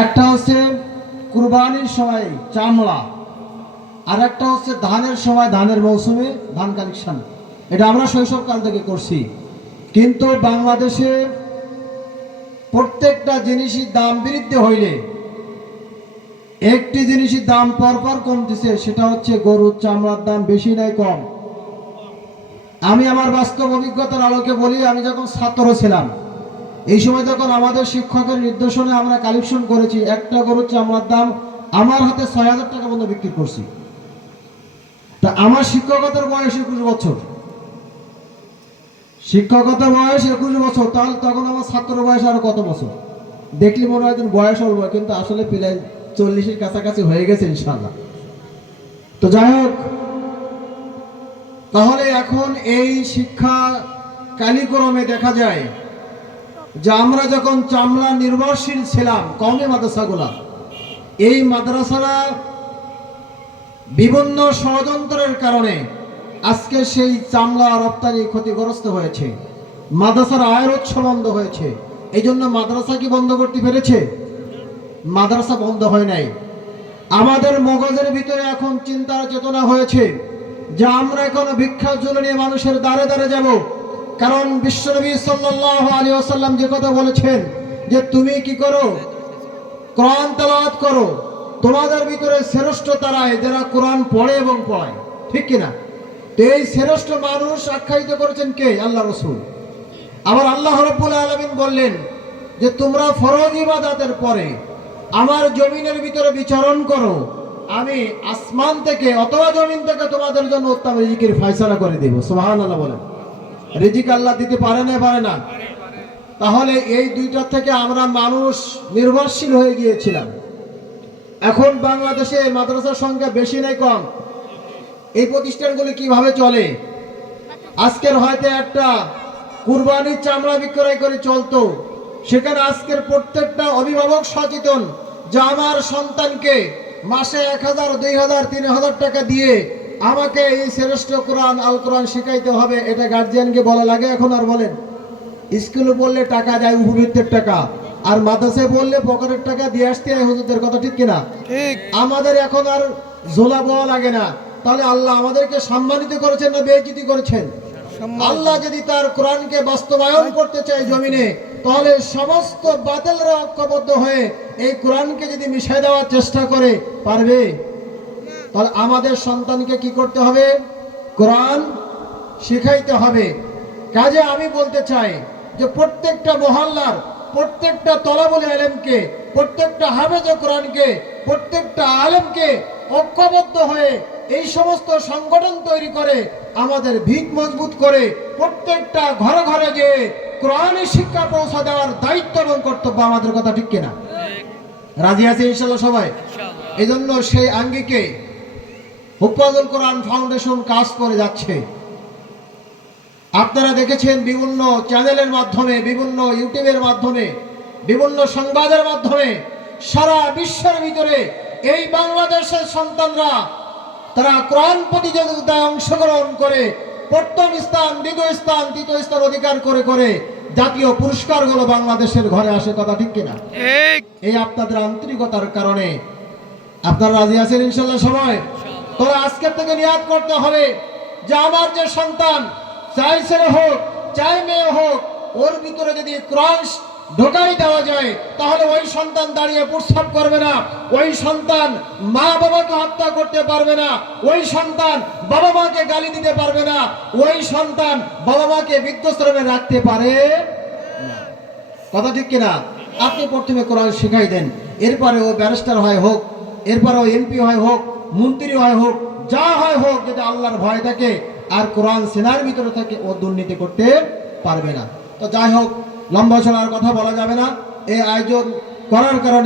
একটা হচ্ছে কুরবানির সময় চামড়া, আর একটা হচ্ছে ধানের সময় ধানের মৌসুমে ধান কালেকশন। এটা আমরা শৈশবকাল থেকে করছি। কিন্তু বাংলাদেশে প্রত্যেকটা জিনিসের দাম বৃদ্ধি হইলে, একটি জিনিসের দাম পরপর কমতেছে, সেটা হচ্ছে গরুর চামড়ার দাম বেশি নাই কম। আমি আমার বাস্তব অভিজ্ঞতার আলোকে বলি, আমি যখন ছাত্র ছিলাম এই সময় যখন আমাদের শিক্ষকের নির্দেশনে আমরা কালেকশন করেছি, একটা গরুর চামড়ার দাম আমার হাতে ছয় হাজার টাকা পর্যন্ত বিক্রি করছি। তা আমার শিক্ষকতার বয়স একুশ বছর। শিক্ষকতার বয়স একুশ বছর, তাহলে তখন আমার ছাত্র বয়স আরও কত বছর? দেখলি মনে হয় বয়স অল্প, কিন্তু আসলে প্রায় চল্লিশের কাছাকাছি হয়ে গেছে ইনশাল্লাহ তো যাই হোক, তাহলে এখন এই শিক্ষা কালিক্রমে দেখা যায়। যে আমরা যখন চামড়া নির্ভরশীল ছিলাম কমে মাদ্রাসাগুলা, এই মাদ্রাসারা বিভিন্ন ষড়যন্ত্রের কারণে আজকে সেই চামড়া রপ্তানি ক্ষতিগ্রস্ত হয়েছে, মাদ্রাসার আয়ের উৎস বন্ধ হয়েছে। এই জন্য মাদ্রাসা কি বন্ধ করতে পেরেছে? মাদ্রাসা বন্ধ হয় নাই। আমাদের মগজের ভিতরে এখন চিন্তার চেতনা হয়েছে যে আমরা এখন ভিক্ষা জুলে নিয়ে মানুষের দ্বারে দ্বারে যাব। কারণ বিশ্বনবী সাল্লাল্লাহু আলী ওয়াসাল্লাম যে কথা বলেছেন যে তুমি কি করো? কোরআন তেলাওয়াত করো। তোমাদের ভিতরে শ্রেষ্ঠ তারায় যারা কোরআন পড়ে এবং পড়ায়। ঠিক কিনা? তো এই শ্রেষ্ঠ মানুষ আখ্যায়িত করেছেন কে? আল্লাহ রসুল। আবার আল্লাহ রব্বুল আলমিন বললেন যে, তোমরা ফরজ ইবাদাতের পরে আমার জমিনের ভিতরে বিচরণ করো। আমি আসমান থেকে অথবা জমিন থেকে তোমাদের জন্য উত্তম রিজিকের ফয়সালা করে দেব। সোহান আল্লাহ বলেন। রিজিক আল্লাহ দিতে পারে না পারে না। তাহলে এই দুইটা থেকে আমরা মানুষ নির্ভরশীল হয়ে গিয়েছিলাম। এখন বাংলাদেশে মাদ্রাসার সংখ্যা বেশি নাই কম। এই প্রতিষ্ঠানগুলি কীভাবে চলে? আজকের হয়তো একটা কুরবানির চামড়া বিক্রয় করে চলতো। সেখানে আজকের প্রত্যেকটা অভিভাবক সচেতন যে আমার সন্তানকে মাসে এক হাজার, দুই হাজার, তিন হাজার টাকা দিয়ে আমাকে এই শ্রেষ্ঠ কোরআন আল কোরআন শেখাইতে হবে এটা গার্জিয়ানকে বলা লাগে এখন আর বলেন। স্কুলে বললে টাকা যায় উপবৃত্তের টাকা আর মাদ্রাসায় বললে পকেটের টাকা দিয়ে আসতে হয় হুজুরদের কথা ঠিক কিনা? ঠিক। আমাদের এখন আর ঝোলা পাওয়া লাগে না। তাহলে আল্লাহ আমাদেরকে সম্মানিত করেছেন না বেইজ্জতি করেছেন। আল্লাহ যদি তার কোরআনকে বাস্তবায়ন করতে চায় জমিনে তাহলে সমস্ত বাতিলরা ঐক্যবদ্ধ হয়ে এই কোরআনকে যদি মিশাই দেওয়ার চেষ্টা করে পারবে? তাহলে আমাদের সন্তানকে কি করতে হবে? কোরআন শিখাইতে হবে। কাজে আমি বলতে চাই যে প্রত্যেকটা মহল্লার প্রত্যেকটা তলাবলি আলেমকে প্রত্যেকটা হাফেজ কোরআনকে প্রত্যেকটা আলেমকে ঐক্যবদ্ধ হয়ে এই সমস্ত সংগঠন তৈরি করে আমাদের ভিত মজবুত করে প্রত্যেকটা ঘরে ঘরে যে কোরআনের শিক্ষা পৌঁছা দেওয়ার দায়িত্ব এবং কর্তব্য আমাদের কথা ঠিক কিনা? রাজি আছে ইনশাল্লাহ সবাই? এই জন্য সেই আঙ্গিকে হুফাজুল কোরআন ফাউন্ডেশন কাজ করে যাচ্ছে। আপনারা দেখেছেন বিভিন্ন চ্যানেলের মাধ্যমে বিভিন্ন ইউটিউবের মাধ্যমে বিভিন্ন সংবাদের মাধ্যমে সারা বিশ্বের ভিতরে এই বাংলাদেশের সন্তানরা তারা কোরআন প্রতিযোগিতায় অংশগ্রহণ করে প্রথম স্থান দ্বিতীয় স্থান তৃতীয় স্থান অধিকার করে করে জাতীয় পুরস্কারগুলো বাংলাদেশের ঘরে আসে কথা ঠিক কিনা? এই আপনাদের আন্তরিকতার কারণে। আপনারা রাজি আছেন ইনশাল্লাহ সময় তোরা আজকে থেকে নিয়াদ করতে হবে যে আমার যে সন্তান, চাই ছেলে হোক, চাই মেয়ে হোক, ওর ভিতরে যদি ক্রস ঢোকাই দেওয়া যায়, তাহলে ওই সন্তান দাঁড়িয়ে প্রস্তাব করবে না। ওই সন্তান মা বাবাকে হত্যা করতে পারবে না। ওই সন্তান বাবা মাকে গালি দিতে পারবে না। ওই সন্তান বাবা মাকে বৃদ্ধশ্রমে রাখতে পারে কথা ঠিক কিনা? আপনি প্রথমে কোরআন শিখাই দেন। এরপরে ও ব্যারিস্টার হয় হোক, এরপরে ও এমপি হয় হোক মন্ত্রী হয় হোক, যা হয় হোক, যদি আল্লাহর ভয় থাকে, আর কোরআন সেনার ভিতরে থাকে, ও দুর্নীতি করতে পারবে না। তো যাই হোক, লম্বা চলার কথা বলা যাবে না। এই আয়োজন করার কারণে